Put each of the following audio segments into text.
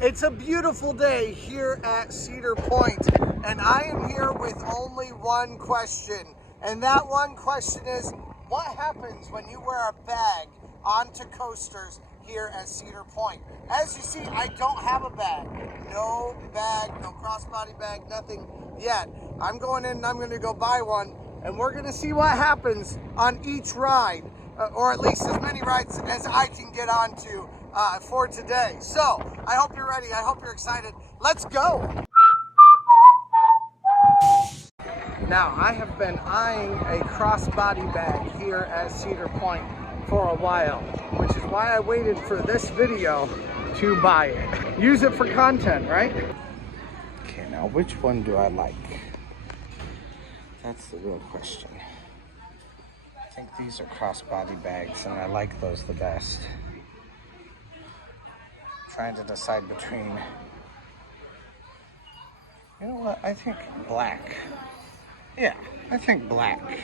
It's a beautiful day here at Cedar Point, and I am here with only one question. And that one question is, what happens when you wear a bag onto coasters here at Cedar Point? As you see, I don't have a bag. No bag, no crossbody bag, nothing yet. I'm going in and I'm going to go buy one, and we're going to see what happens on each ride, or at least as many rides as I can get onto for today. So I hope you're ready. I hope you're excited. Let's go. Now, I have been eyeing a crossbody bag here at Cedar Point for a while, which is why I waited for this video to buy it. Use it for content, right? Okay, now which one do I like? That's the real question. I think these are crossbody bags, and I like those the best. Trying to decide between, you know what, I think black. Yeah, I think black.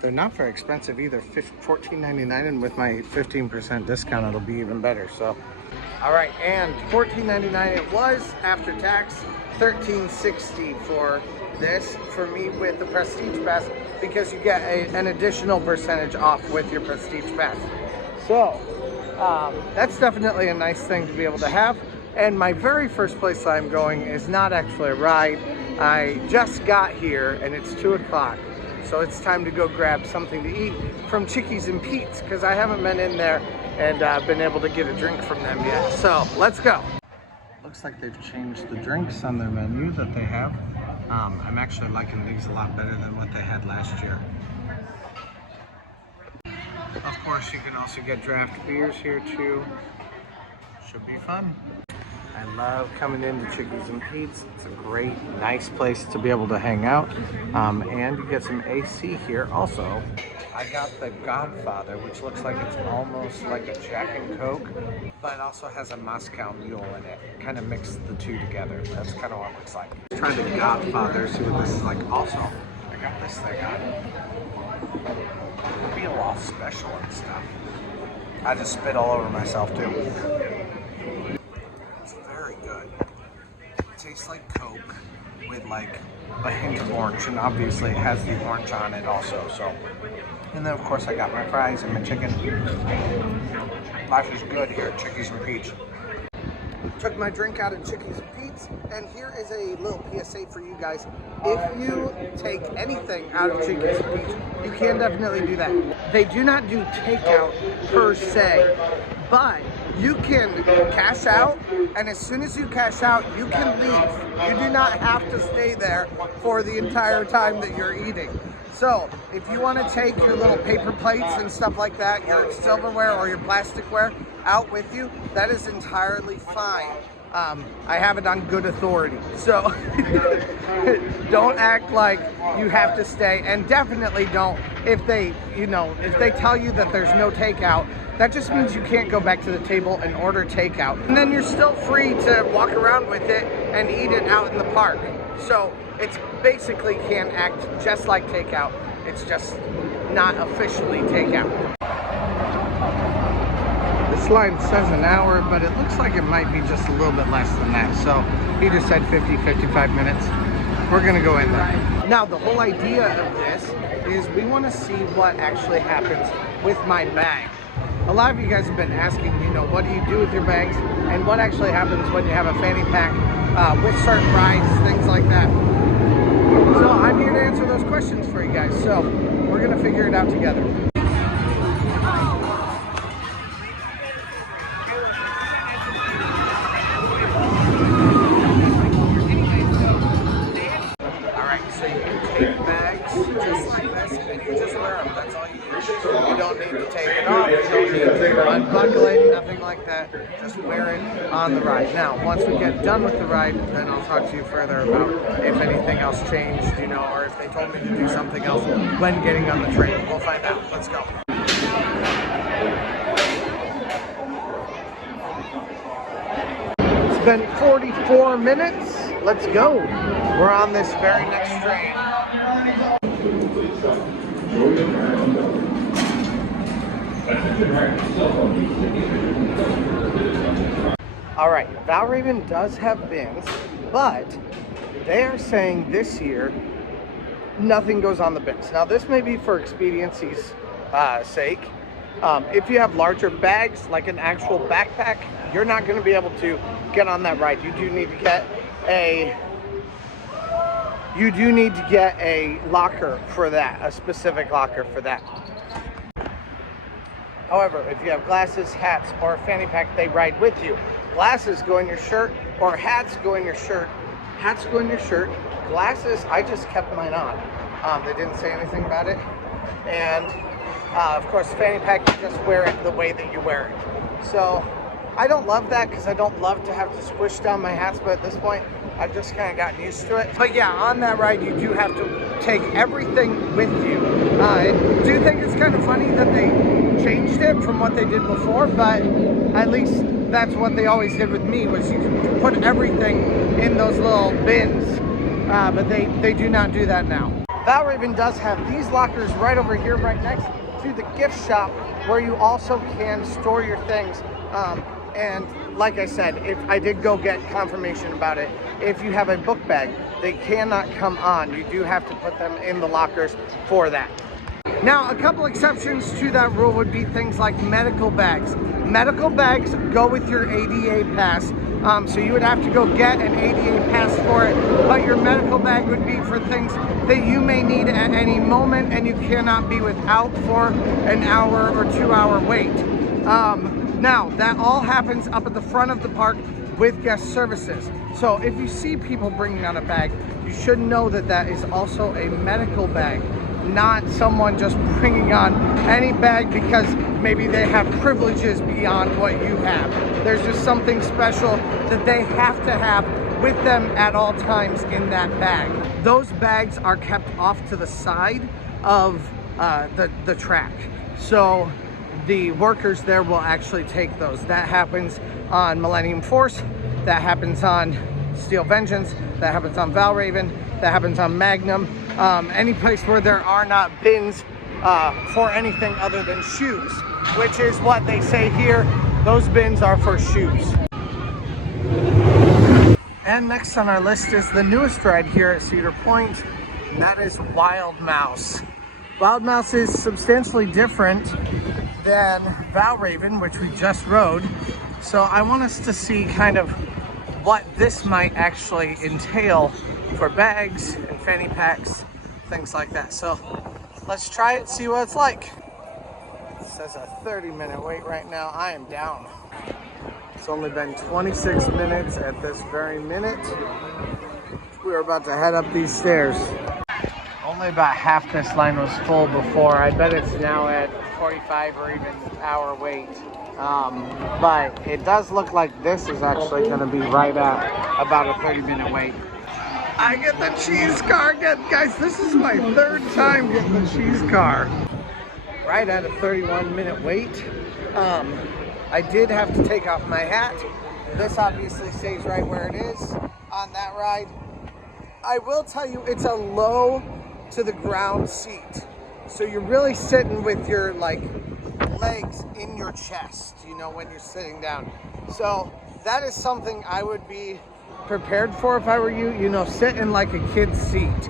They're not very expensive either, $14.99, and with my 15% discount it'll be even better. So all right, and $14.99 it was after tax, $13.60 for this for me with the Prestige Pass, because you get an additional percentage off with your Prestige Pass. So that's definitely a nice thing to be able to have. And my very first place I'm going is not actually a ride. I just got here and it's 2 o'clock. So it's time to go grab something to eat from Chickie's and Pete's, because I haven't been in there and been able to get a drink from them yet. So let's go. Looks like they've changed the drinks on their menu that they have. I'm actually liking these a lot better than what they had last year. Of course, you can also get draft beers here too. Should be fun. I love coming into Chickie's and Pete's. It's a great, nice place to be able to hang out. And you get some AC here also. I got the Godfather, which looks like it's almost like a Jack and Coke, but it also has a Moscow Mule in it. Kind of mix the two together. That's kind of what it looks like. Let's try the Godfather, see what this is like. Also, I got this thing on. Feel all special and stuff. I just spit all over myself too. It's very good. It tastes like Coke with like a hint of orange, and obviously it has the orange on it also. So, and then of course I got my fries and my chicken. Life is good here at Chickie's and Pete's. Took my drink out of Chickie's and Pete's, and here is a little PSA for you guys. If you take anything out of Chickie's and Pete's, you can definitely do that. They do not do takeout per se, but you can cash out, and as soon as you cash out, you can leave. You do not have to stay there for the entire time that you're eating. So if you want to take your little paper plates and stuff like that, your silverware or your plasticware out with you, that is entirely fine. I have it on good authority. So don't act like you have to stay, and definitely don't, if they tell you that there's no takeout, that just means you can't go back to the table and order takeout. And then you're still free to walk around with it and eat it out in the park. So it's basically can act just like takeout. It's just not officially takeout. This line says an hour, but it looks like it might be just a little bit less than that. So he just said 50-55 minutes. We're gonna go in there. Now the whole idea of this is we want to see what actually happens with my bag. A lot of you guys have been asking, what do you do with your bags, and what actually happens when you have a fanny pack with certain rides, things like that. So I'm here to answer those questions for you guys. So we're gonna figure it out together. You don't need to take it off, you don't need to unbuckle it, nothing like that. Just wear it on the ride. Now, once we get done with the ride, then I'll talk to you further about if anything else changed, or if they told me to do something else when getting on the train. We'll find out. Let's go. It's been 44 minutes. Let's go. We're on this very next train. All right, Valravn does have bins, but they are saying this year nothing goes on the bins. Now this may be for expediency's sake. If you have larger bags, like an actual backpack, you're not going to be able to get on that ride. You do need to get a locker for that, a specific locker for that. However, if you have glasses, hats, or a fanny pack, they ride with you. Glasses go in your shirt, or hats go in your shirt. Hats go in your shirt. Glasses, I just kept mine on. They didn't say anything about it. And of course, fanny pack, you just wear it the way that you wear it. So I don't love that because I don't love to have to squish down my hats, but at this point, I've just kind of gotten used to it. But yeah, on that ride, you do have to take everything with you. I do think it's kind of funny that they changed it from what they did before, but at least that's what they always did with me, was you could put everything in those little bins, but they do not do that now. Valravn does have these lockers right over here, right next to the gift shop, where you also can store your things. And like I said, if I did go get confirmation about it, if you have a book bag, they cannot come on. You do have to put them in the lockers for that. Now, a couple exceptions to that rule would be things like medical bags. Medical bags go with your ADA pass. So you would have to go get an ADA pass for it, but your medical bag would be for things that you may need at any moment and you cannot be without for an hour or 2 hour wait. Now, that all happens up at the front of the park with guest services. So if you see people bringing on a bag, you should know that that is also a medical bag, not someone just bringing on any bag because maybe they have privileges beyond what you have. There's just something special that they have to have with them at all times in that bag. Those bags are kept off to the side of the track. So the workers there will actually take those. That happens on Millennium Force, that happens on Steel Vengeance, that happens on Valravn, that happens on Magnum. Any place where there are not bins for anything other than shoes, which is what they say here. Those bins are for shoes. And next on our list is the newest ride here at Cedar Point, and that is Wildmouse. Wildmouse is substantially different than Valravn, which we just rode. So I want us to see kind of what this might actually entail for bags and fanny packs, things like that. So let's try it, see what it's like. It says a 30-minute wait right now. I am down. It's only been 26 minutes at this very minute. We're about to head up these stairs. Only about half this line was full before. I bet it's now at 45 or even hour wait. But it does look like this is actually going to be right at about a 30-minute wait. I get the cheese car again. Guys, this is my third time getting the cheese car. Right at a 31-minute wait. I did have to take off my hat. This obviously stays right where it is on that ride. I will tell you, it's a low to the ground seat. So you're really sitting with your legs in your chest, you know, when you're sitting down. So that is something I would be prepared for if I were you, you know, sit in like a kid's seat.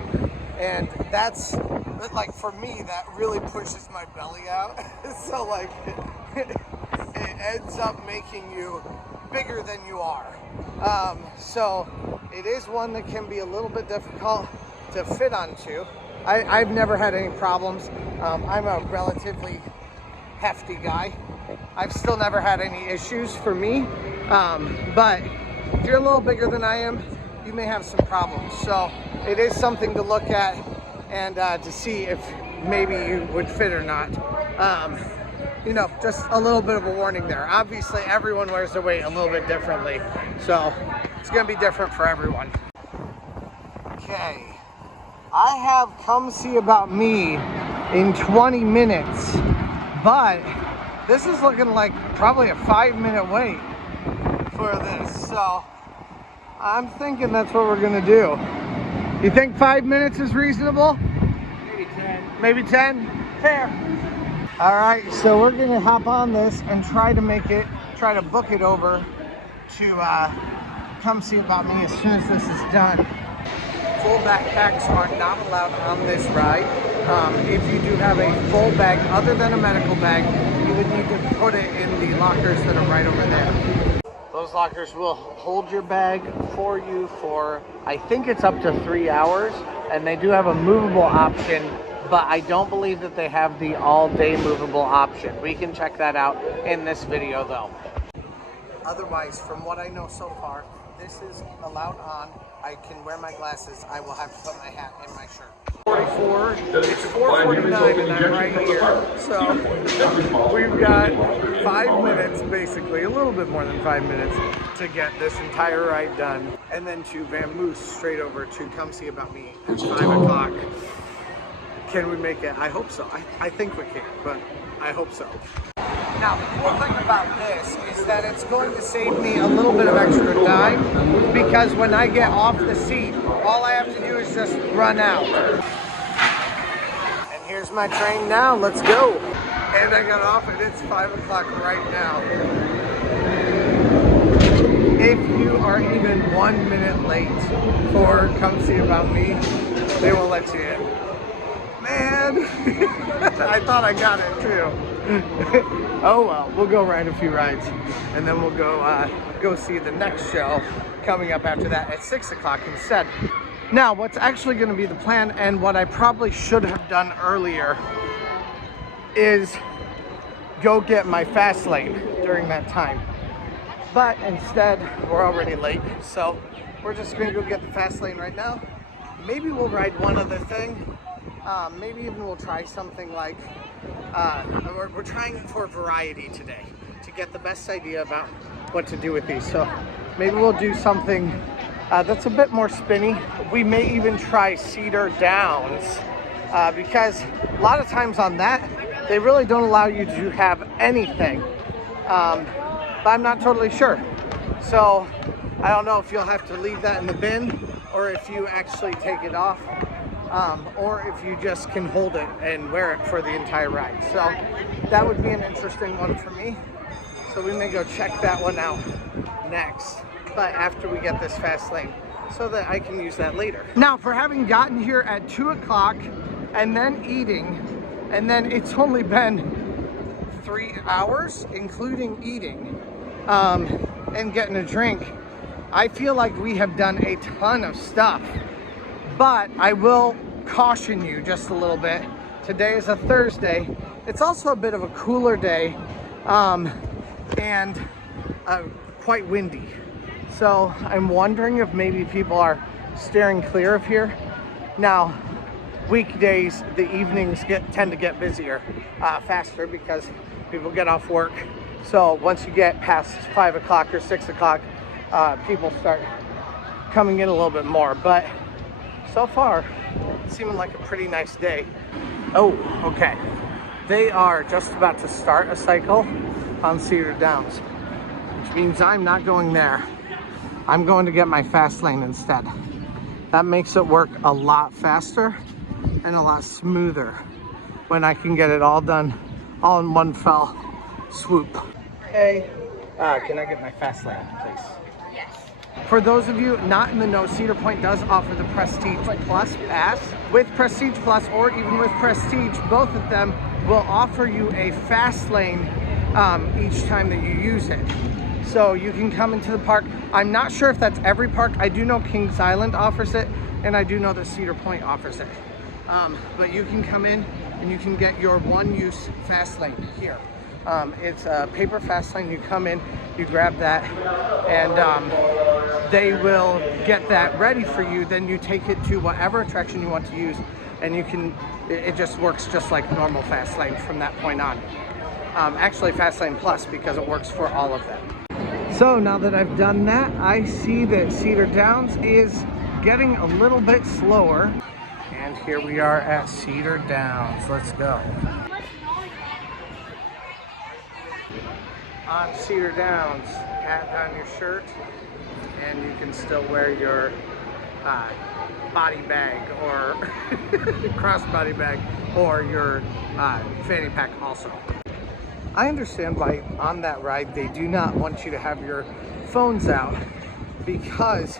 And that's, like, for me, that really pushes my belly out. So like, it ends up making you bigger than you are. So it is one that can be a little bit difficult to fit onto. I've never had any problems. I'm a relatively hefty guy. I've still never had any issues for me. But if you're a little bigger than I am, you may have some problems. So it is something to look at and to see if maybe you would fit or not. You know, just a little bit of a warning there. Obviously, everyone wears their weight a little bit differently. So it's gonna be different for everyone. Okay. I have Come See About Me in 20 minutes, but this is looking like probably a 5-minute wait for this. So I'm thinking that's what we're gonna do. You think 5 minutes is reasonable? Maybe 10. Maybe 10? Fair. All right, so we're gonna hop on this and try to book it over to come see about me as soon as this is done. Full backpacks are not allowed on this ride. If you do have a full bag other than a medical bag, you would need to put it in the lockers that are right over there. Those lockers will hold your bag for you for, I think it's up to 3 hours, and they do have a movable option, but I don't believe that they have the all-day movable option. We can check that out in this video though. Otherwise, from what I know so far, this is allowed on. I can wear my glasses. I will have to put my hat in my shirt. 44, it's 4:49 and I'm right here. So we've got 5 minutes, basically, a little bit more than 5 minutes to get this entire ride done. And then to Vamoose straight over to come see about me at 5 o'clock. Can we make it? I hope so. I think we can, but I hope so. Now, the cool thing about this is that it's going to save me a little bit of extra time, because when I get off the seat, all I have to do is just run out. And here's my train now, let's go. And I got off and it's 5 o'clock right now. If you are even 1 minute late for come see about me, they will let you in. Man, I thought I got it too. Oh well, we'll go ride a few rides and then we'll go see the next show coming up after that at 6 o'clock instead. Now, what's actually going to be the plan, and what I probably should have done earlier, is go get my Fastlane during that time. But instead, we're already late, so we're just going to go get the Fastlane right now. Maybe we'll ride one other thing. Maybe even we'll try something like, we're trying for variety today to get the best idea about what to do with these. So maybe we'll do something that's a bit more spinny. We may even try Cedar Downs, because a lot of times on that, they really don't allow you to have anything. But I'm not totally sure. So I don't know if you'll have to leave that in the bin or if you actually take it off. Or if you just can hold it and wear it for the entire ride. So that would be an interesting one for me. So we may go check that one out next, but after we get this Fastlane, so that I can use that later. Now, for having gotten here at 2 o'clock and then eating, and then it's only been 3 hours, including eating, and getting a drink, I feel like we have done a ton of stuff. But I will caution you just a little bit. Today is a Thursday. It's also a bit of a cooler day, and quite windy. So I'm wondering if maybe people are steering clear of here. Now, weekdays, the evenings tend to get busier faster because people get off work. So once you get past 5 o'clock or 6 o'clock, people start coming in a little bit more. But so far, it's seeming like a pretty nice day. Oh, okay. They are just about to start a cycle on Cedar Downs, which means I'm not going there. I'm going to get my Fastlane instead. That makes it work a lot faster and a lot smoother when I can get it all done all in one fell swoop. Hey, can I get my Fastlane, please? For those of you not in the know, Cedar Point does offer the Prestige Plus pass. With Prestige Plus, or even with Prestige, both of them will offer you a Fastlane each time that you use it. So you can come into the park. I'm not sure if that's every park. I do know Kings Island offers it, and I do know that Cedar Point offers it. But you can come in and you can get your one-use Fastlane here. It's a paper Fastlane. You come in, you grab that, and they will get that ready for you. Then you take it to whatever attraction you want to use, and you can, it just works just like normal Fastlane from that point on. Actually Fastlane Plus, because it works for all of them. So now that I've done that, I see that Cedar Downs is getting a little bit slower. And here we are at Cedar Downs. Let's go. On Cedar Downs, hat on your shirt, and you can still wear your body bag or crossbody bag or your fanny pack also. I understand why on that ride they do not want you to have your phones out, because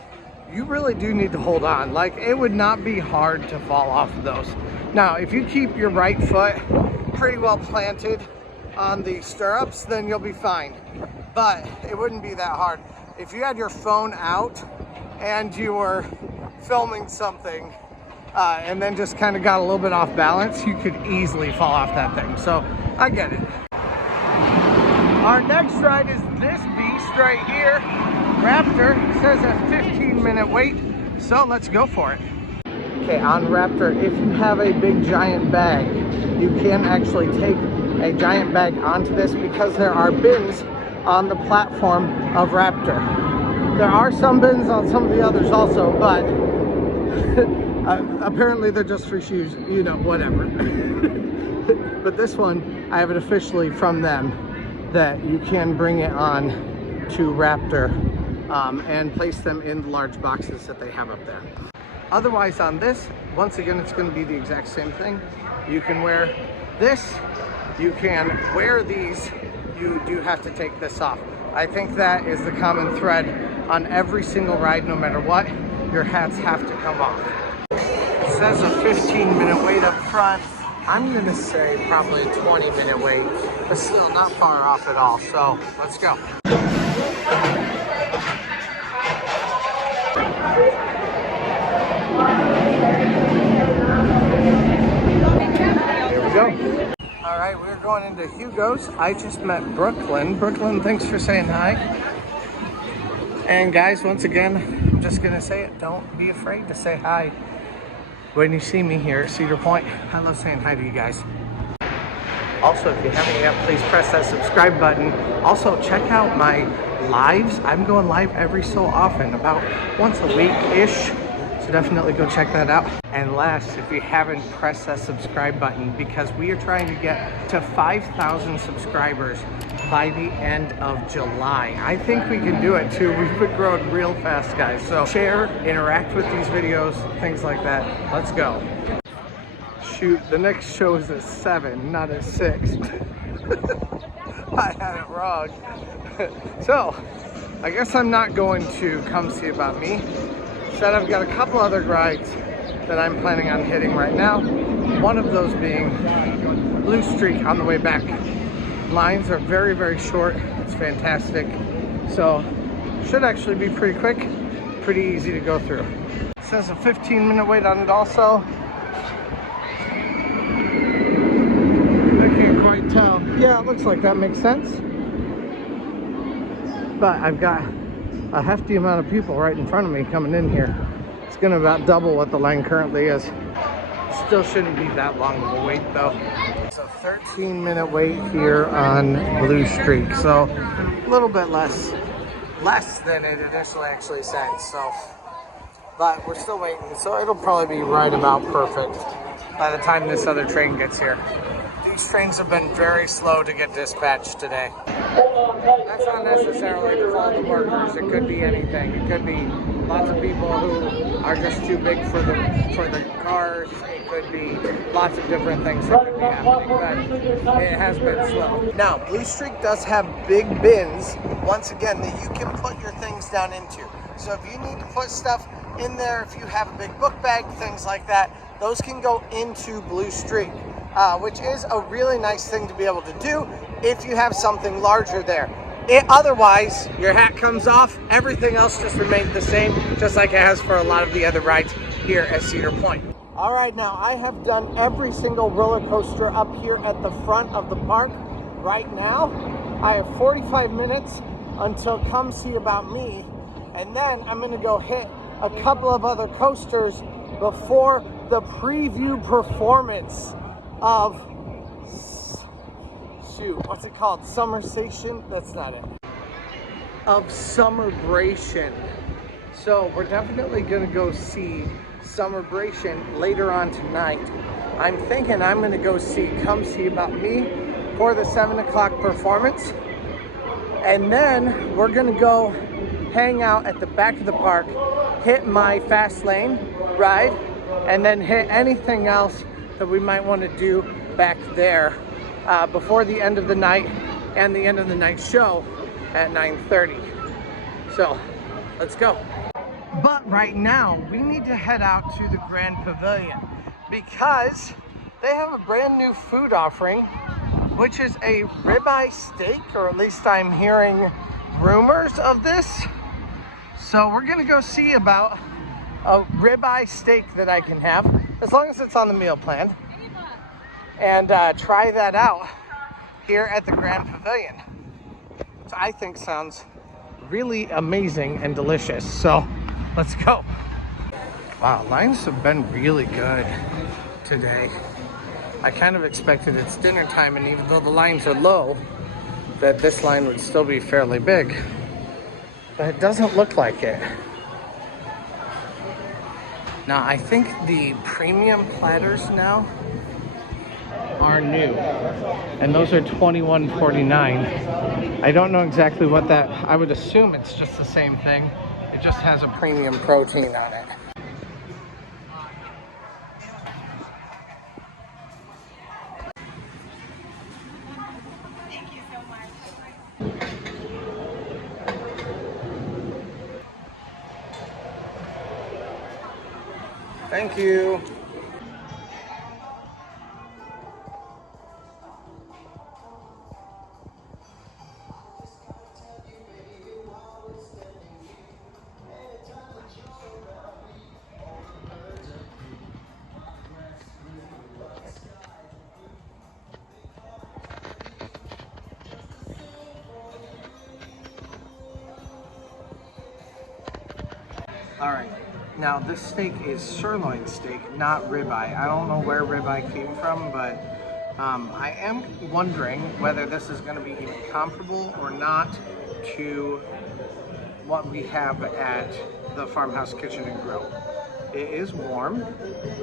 you really do need to hold on. Like, it would not be hard to fall off of those. Now, if you keep your right foot pretty well planted on the stirrups, then you'll be fine. But it wouldn't be that hard. If you had your phone out and you were filming something and then just kind of got a little bit off balance, you could easily fall off that thing. So I get it. Our next ride is this beast right here. Raptor. Says a 15-minute wait, so let's go for it. Okay, on Raptor, if you have a big giant bag, you can actually take a giant bag onto this, because there are bins on the platform of Raptor. There are some bins on some of the others also, but apparently they're just for shoes, you know, whatever. But this one, I have it officially from them that you can bring it on to Raptor and place them in the large boxes that they have up there. Otherwise on this, once again, it's going to be the exact same thing. You can wear this, you can wear these, you do have to take this off. I think that is the common thread on every single ride, no matter what, your hats have to come off. It says a 15-minute wait up front. I'm gonna say probably a 20-minute wait, but still not far off at all, so let's go. Here we go. All right, we're going into Hugo's. I just met Brooklyn. Brooklyn, thanks for saying hi. And guys, once again, I'm just gonna say it, don't be afraid to say hi when you see me here at Cedar Point. I love saying hi to you guys. Also, if you haven't yet, please press that subscribe button. Also, check out my lives. I'm going live every so often, about once a week-ish. So definitely go check that out. And last, if you haven't, press that subscribe button, because we are trying to get to 5,000 subscribers by the end of July. I think we can do it too. We've been growing real fast, guys. So share, interact with these videos, things like that. Let's go. Shoot, the next show is at 7, not at 6. I had it wrong. So, I guess I'm not going to come see about me. Instead, I've got a couple other rides that I'm planning on hitting right now. One of those being Blue Streak on the way back. Lines are very, very short. It's fantastic. So, should actually be pretty quick, pretty easy to go through. It says a 15-minute wait on it also. I can't quite tell. Yeah, it looks like that makes sense. But I've got a hefty amount of people right in front of me coming in here. It's gonna about double what the line currently is. Still shouldn't be that long of a wait though. It's a 13-minute wait here on Blue Streak, so a little bit less than it initially actually said. So, but we're still waiting, so it'll probably be right about perfect by the time this other train gets here. These trains have been very slow to get dispatched today. That's not necessarily the fault of the workers. It could be anything. It could be lots of people who are just too big for the cars. It could be lots of different things that could be happening, but it has been slow. Now, Blue Streak does have big bins, once again, that you can put your things down into. So if you need to put stuff in there, if you have a big book bag, things like that, those can go into Blue Streak. Which is a really nice thing to be able to do if you have something larger there. Otherwise, your hat comes off, everything else just remains the same, just like it has for a lot of the other rides here at Cedar Point. All right, now I have done every single roller coaster up here at the front of the park. Right now, I have 45 minutes until Come See About Me, and then I'm gonna go hit a couple of other coasters before the preview performance of, shoot, what's it called? Summersation? That's not it. Of Summerbration. So we're definitely gonna go see Summerbration later on tonight. I'm thinking I'm gonna go see Come See About Me for the 7 o'clock performance. And then we're gonna go hang out at the back of the park, hit my Fastlane ride, and then hit anything else that we might want to do back there before the end of the night and the end of the night show at 9:30. So let's go. But right now we need to head out to the Grand Pavilion because they have a brand new food offering, which is a ribeye steak, or at least I'm hearing rumors of this. So we're gonna go see about a ribeye steak that I can have, as long as it's on the meal plan, and try that out here at the Grand Pavilion, which I think sounds really amazing and delicious. So let's go. Wow, lines have been really good today. I kind of expected it's dinner time, and even though the lines are low, that this line would still be fairly big, but it doesn't look like it. Now, I think the premium platters now are new, and those are $21.49. I don't know exactly what that, I would assume it's just the same thing. It just has a premium protein on it. Thank you so much. Thank you. All right. Now this steak is sirloin steak, not ribeye. I don't know where ribeye came from, but I am wondering whether this is going to be even comparable or not to what we have at the Farmhouse Kitchen and Grill. It is warm,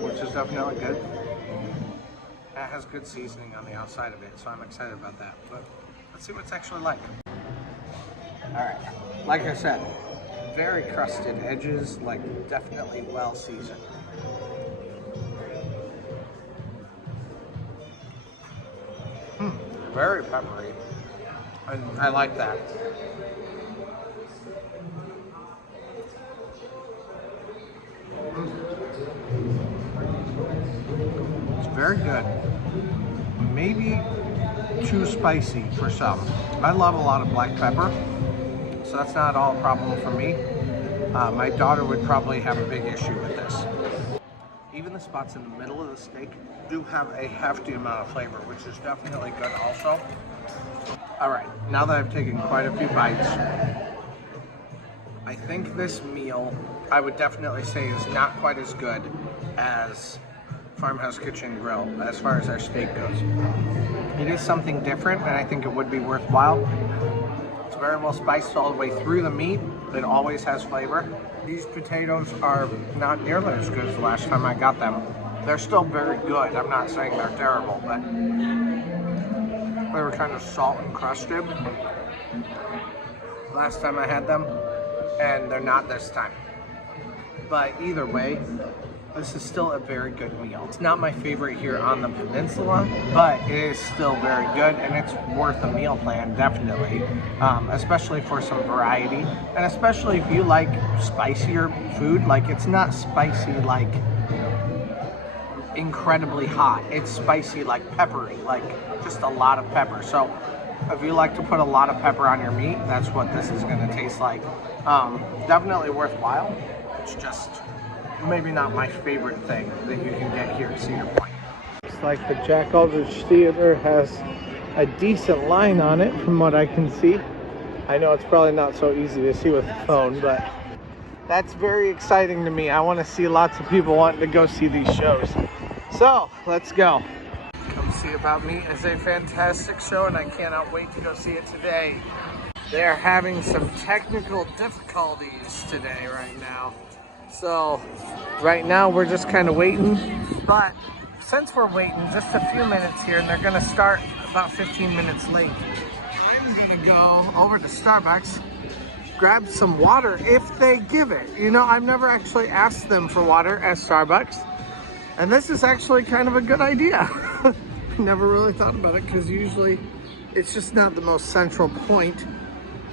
which is definitely good. It has good seasoning on the outside of it, so I'm excited about that. But let's see what it's actually like. All right, like I said, very crusted edges, like definitely well seasoned. Very peppery. I like that. It's very good. Maybe too spicy for some. I love a lot of black pepper, so that's not at all a problem for me. My daughter would probably have a big issue with this. Even the spots in the middle of the steak do have a hefty amount of flavor, which is definitely good also. All right, now that I've taken quite a few bites, I think this meal, I would definitely say, is not quite as good as Farmhouse Kitchen Grill as far as our steak goes. It is something different, and I think it would be worthwhile. It's very well spiced all the way through the meat. It always has flavor. These potatoes are not nearly as good as the last time I got them. They're still very good. I'm not saying they're terrible, but they were kind of salt encrusted last time I had them, and they're not this time. But either way, this is still a very good meal. It's not my favorite here on the peninsula, but it is still very good, and it's worth a meal plan, definitely. Especially for some variety, and especially if you like spicier food. Like, it's not spicy like incredibly hot. It's spicy like peppery, like just a lot of pepper. So if you like to put a lot of pepper on your meat, that's what this is going to taste like. Definitely worthwhile. It's just maybe not my favorite thing that you can get here at Cedar Point. Looks like the Jack Aldrich Theater has a decent line on it from what I can see. I know it's probably not so easy to see with the phone, but that's very exciting to me. I want to see lots of people wanting to go see these shows. So let's go. Come See About Me is a fantastic show, and I cannot wait to go see it today. They're having some technical difficulties today right now. So right now we're just kind of waiting, but since we're waiting just a few minutes here, and they're gonna start about 15 minutes late, I'm gonna go over to Starbucks, grab some water if they give it. You know, I've never actually asked them for water at Starbucks, and this is actually kind of a good idea. Never really thought about it, because usually it's just not the most central point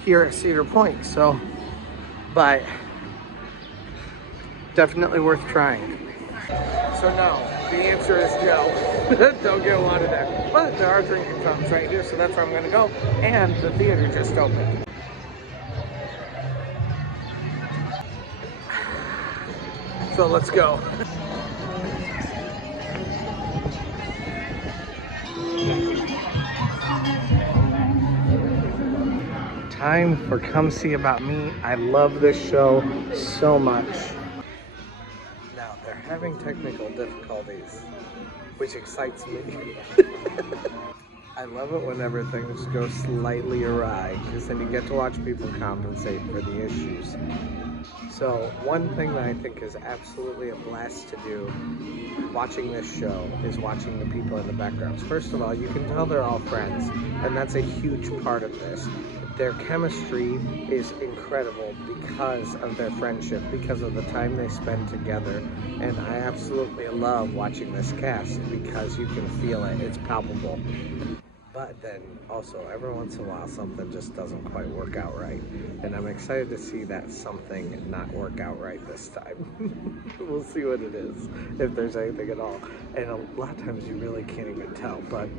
here at Cedar Point. So but definitely worth trying. So no, the answer is no. Don't get water there. But there are drinking fountains right here, so that's where I'm gonna go. And the theater just opened. So let's go. Time for Come See About Me. I love this show so much. Now, they're having technical difficulties, which excites me. I love it whenever things go slightly awry, because then you get to watch people compensate for the issues. So one thing that I think is absolutely a blast to do watching this show is watching the people in the backgrounds. First of all, you can tell they're all friends, and that's a huge part of this. Their chemistry is incredible because of their friendship, because of the time they spend together, and I absolutely love watching this cast because you can feel it, it's palpable. But then also every once in a while something just doesn't quite work out right, and I'm excited to see that something not work out right this time. We'll see what it is, if there's anything at all, and a lot of times you really can't even tell, but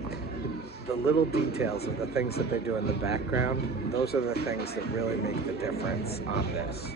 the little details of the things that they do in the background, those are the things that really make the difference on this.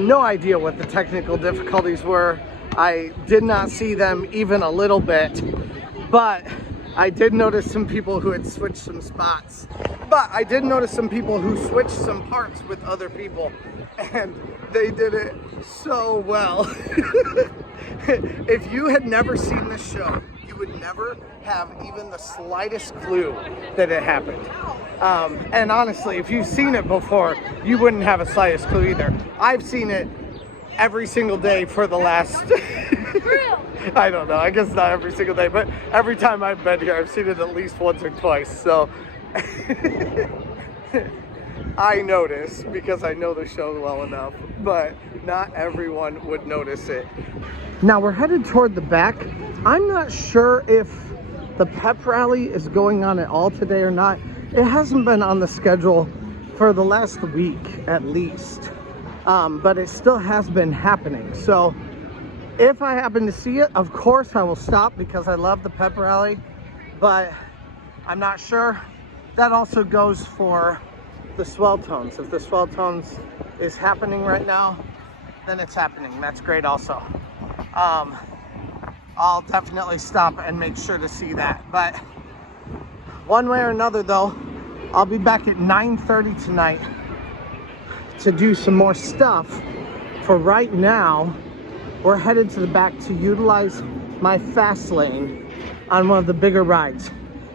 No idea what the technical difficulties were. I did not see them even a little bit, but I did notice some people who had switched some spots. But I did notice some people who switched some parts with other people, and they did it so well. If you had never seen this show, you would never have even the slightest clue that it happened. And honestly, if you've seen it before, you wouldn't have a slightest clue either. I've seen it every single day for the last, I don't know, I guess not every single day, but every time I've been here, I've seen it at least once or twice. So I notice because I know the show well enough, but not everyone would notice it. Now we're headed toward the back. I'm not sure if the pep rally is going on at all today or not. It hasn't been on the schedule for the last week at least, but it still has been happening. So if I happen to see it, of course I will stop because I love the pep rally, but I'm not sure. That also goes for the swell tones. If the swell tones is happening right now, then it's happening. That's great also. I'll definitely stop and make sure to see that. But one way or another though, I'll be back at 9:30 tonight to do some more stuff. For right now, we're headed to the back to utilize my Fastlane on one of the bigger rides,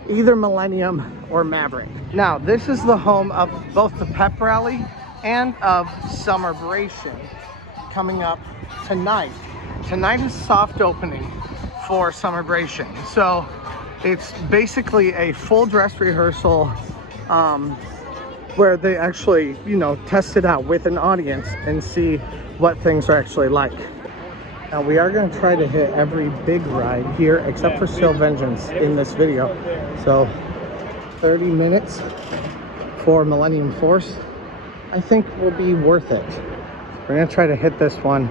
either Millennium or Maverick. Now, this is the home of both the pep rally and of Summerbration coming up tonight. Tonight is soft opening for Summerbration. So it's basically a full dress rehearsal where they actually, you know, test it out with an audience and see what things are actually like. Now we are going to try to hit every big ride here except for Steel Vengeance in this video. So 30 minutes for Millennium Force I think will be worth it. We're going to try to hit this one.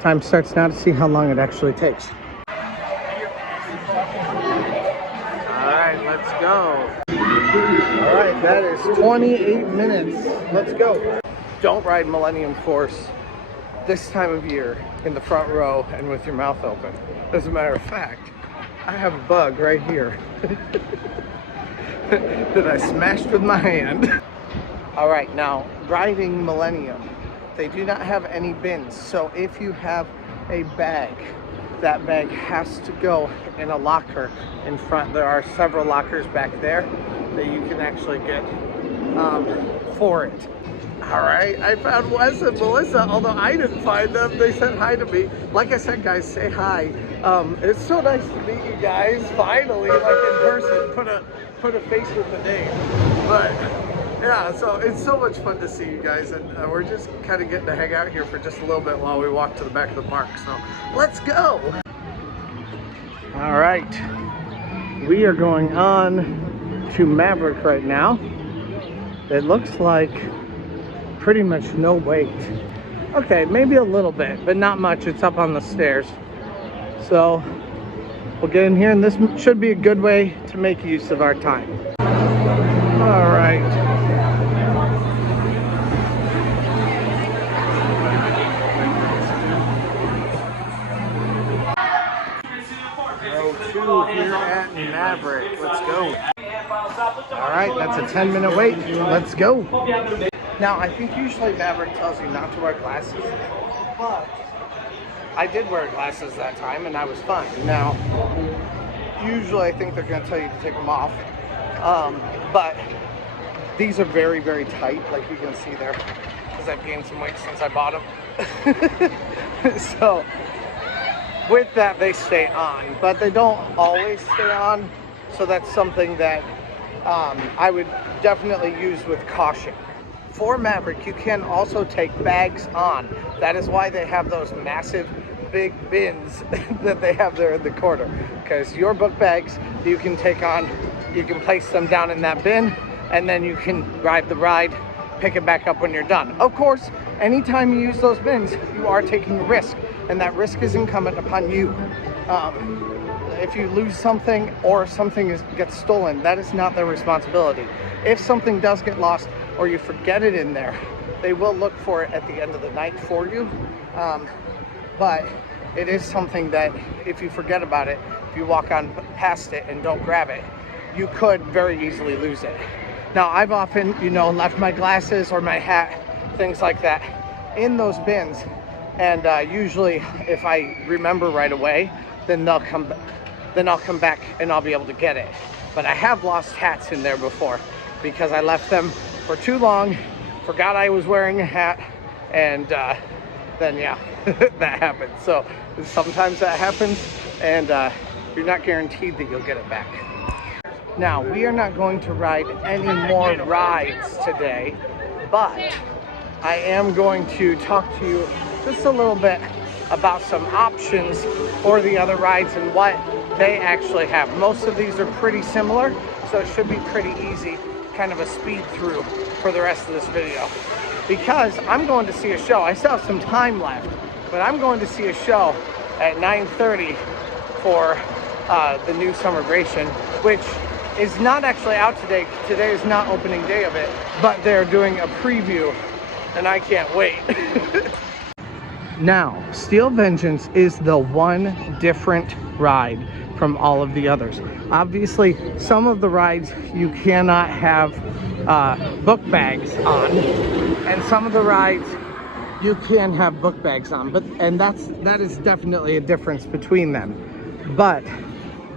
Time starts now to see how long it actually takes. Alright, let's go. Alright, that is 28 minutes. Let's go. Don't ride Millennium Force this time of year in the front row and with your mouth open. As a matter of fact, I have a bug right here that I smashed with my hand. Alright, now riding Millennium, they do not have any bins. So if you have a bag, that bag has to go in a locker in front. There are several lockers back there that you can actually get for it. All right, I found Wes and Melissa, although I didn't find them. They said hi to me. Like I said, guys, say hi. It's so nice to meet you guys, finally, like in person, put a face with the name. But yeah, so it's so much fun to see you guys, and we're just kind of getting to hang out here for just a little bit while we walk to the back of the park. So let's go. All right, we are going on to Maverick right now. it looks like pretty much no wait. Okay, maybe a little bit, but not much. It's up on the stairs. So we'll get in here, and this should be a good way to make use of our time. All right. Row 2 here at Maverick. Let's go. All right, that's a 10-minute wait. Let's go. Now, I think usually Maverick tells you not to wear glasses, but I did wear glasses that time and I was fine. Now, usually I think they're going to tell you to take them off, but these are very, very tight, like you can see there, because I've gained some weight since I bought them. So, with that, they stay on, but they don't always stay on, so that's something that I would definitely use with caution. For Maverick, you can also take bags on. That is why they have those massive big bins that they have there in the corner, because your book bags you can take on, you can place them down in that bin, and then you can ride the ride, pick it back up when you're done. Of course, anytime you use those bins, you are taking a risk, and that risk is incumbent upon you. If you lose something or something gets stolen, that is not their responsibility. If something does get lost or you forget it in there, they will look for it at the end of the night for you. But it is something that if you forget about it, if you walk on past it and don't grab it, you could very easily lose it. Now, I've often, left my glasses or my hat, things like that, in those bins. And usually if I remember right away, then I'll come back and I'll be able to get it. But I have lost hats in there before because I left them for too long, forgot I was wearing a hat, and then yeah, that happens. So sometimes that happens, and you're not guaranteed that you'll get it back. Now, we are not going to ride any more rides today, but I am going to talk to you just a little bit about some options for the other rides and what they actually have. Most of these are pretty similar, so it should be pretty easy, kind of a speed through for the rest of this video. Because I'm going to see a show. I still have some time left, but I'm going to see a show at 9:30 for the new Summerbration, which is not actually out today. Today is not opening day of it, but they're doing a preview, and I can't wait. Now, Steel Vengeance is the one different ride from all of the others. Obviously, some of the rides you cannot have book bags on, and some of the rides you can have book bags on, that is definitely a difference between them. But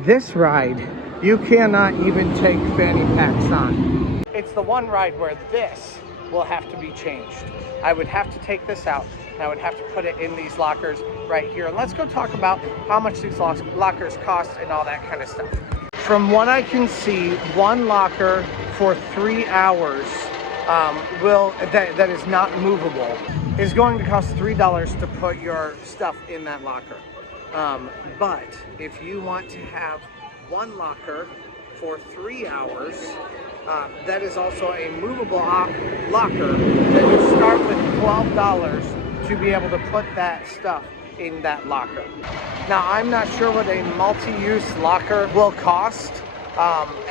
this ride, you cannot even take fanny packs on. It's the one ride where this will have to be changed. I would have to take this out, and I would have to put it in these lockers right here. And let's go talk about how much these lockers cost and all that kind of stuff. From what I can see, one locker for 3 hours that is not movable is going to cost $3 to put your stuff in that locker. But if you want to have one locker for 3 hours, that is also a movable locker that you start with $12 to be able to put that stuff in that locker. Now, I'm not sure what a multi-use locker will cost,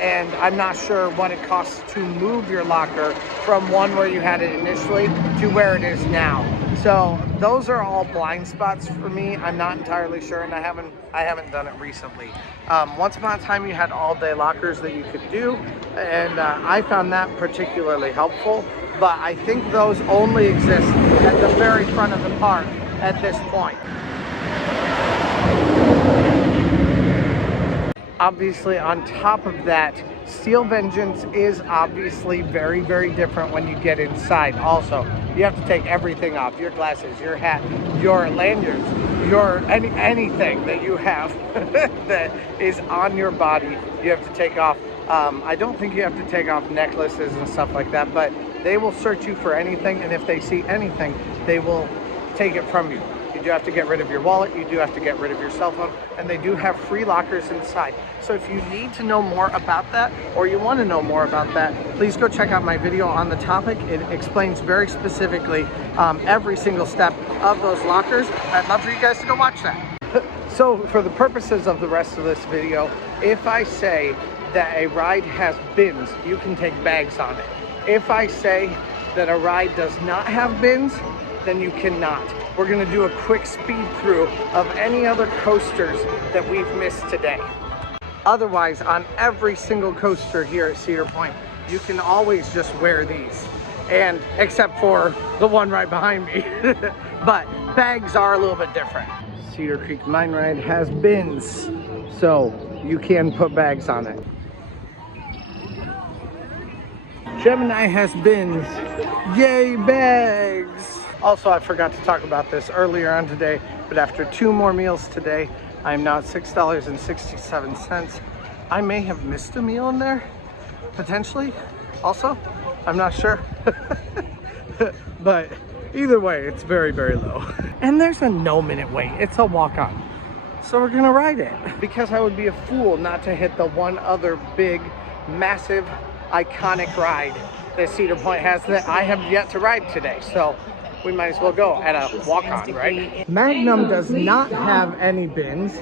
and I'm not sure what it costs to move your locker from one where you had it initially to where it is now. So those are all blind spots for me. I'm not entirely sure, and I haven't done it recently. Once upon a time, you had all-day lockers that you could do, and I found that particularly helpful. But I think those only exist at the very front of the park at this point. Obviously, on top of that, Steel Vengeance is obviously very, very different when you get inside. Also, you have to take everything off: your glasses, your hat, your lanyards, anything that you have that is on your body, you have to take off. I don't think you have to take off necklaces and stuff like that, but they will search you for anything, and if they see anything, they will take it from you. You do have to get rid of your wallet, you do have to get rid of your cell phone, and they do have free lockers inside. So if you need to know more about that, or you want to know more about that, please go check out my video on the topic. It explains very specifically every single step of those lockers. I'd love for you guys to go watch that. So for the purposes of the rest of this video, if I say that a ride has bins, you can take bags on it. If I say that a ride does not have bins, then you cannot. We're gonna do a quick speed through of any other coasters that we've missed today. Otherwise, on every single coaster here at Cedar Point, you can always just wear these. And except for the one right behind me. But bags are a little bit different. Cedar Creek Mine Ride has bins, so you can put bags on it. Gemini has bins. Yay, bags! Also, I forgot to talk about this earlier on today, but after 2 more meals today, I'm now at $6.67. I may have missed a meal in there, potentially, also. I'm not sure. But either way, it's very, very low. And there's a no-minute wait. It's a walk-on. So we're gonna ride it. Because I would be a fool not to hit the one other big, massive, iconic ride that Cedar Point has that I have yet to ride today. So we might as well go at a walk-on, right? Magnum does not have any bins,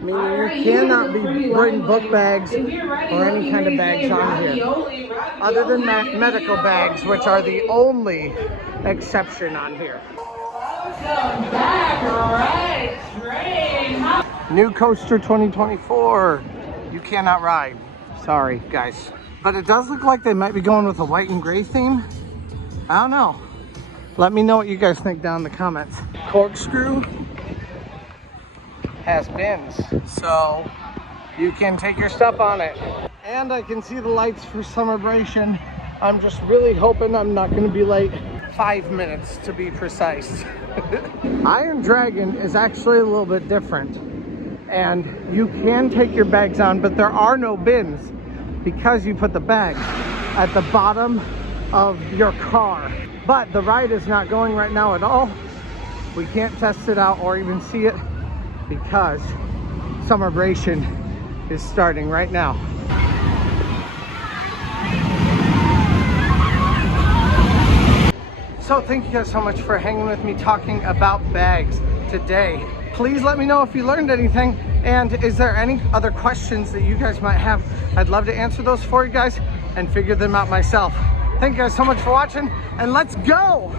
meaning you cannot bring book bags or any kind of bags on here, other than medical bags, which are the only exception on here. Welcome back, right train. New coaster 2024. You cannot ride. Sorry, guys. But it does look like they might be going with a white and gray theme. I don't know. Let me know what you guys think down in the comments. Corkscrew has bins, so you can take your stuff on it. And I can see the lights for Summerbration. I'm just really hoping I'm not going to be late. 5 minutes to be precise. Iron Dragon is actually a little bit different, and you can take your bags on, but there are no bins because you put the bag at the bottom of your car. But the ride is not going right now at all. We can't test it out or even see it because Summerbration is starting right now. So thank you guys so much for hanging with me talking about bags today. Please let me know if you learned anything, and is there any other questions that you guys might have? I'd love to answer those for you guys and figure them out myself. Thank you guys so much for watching, and let's go!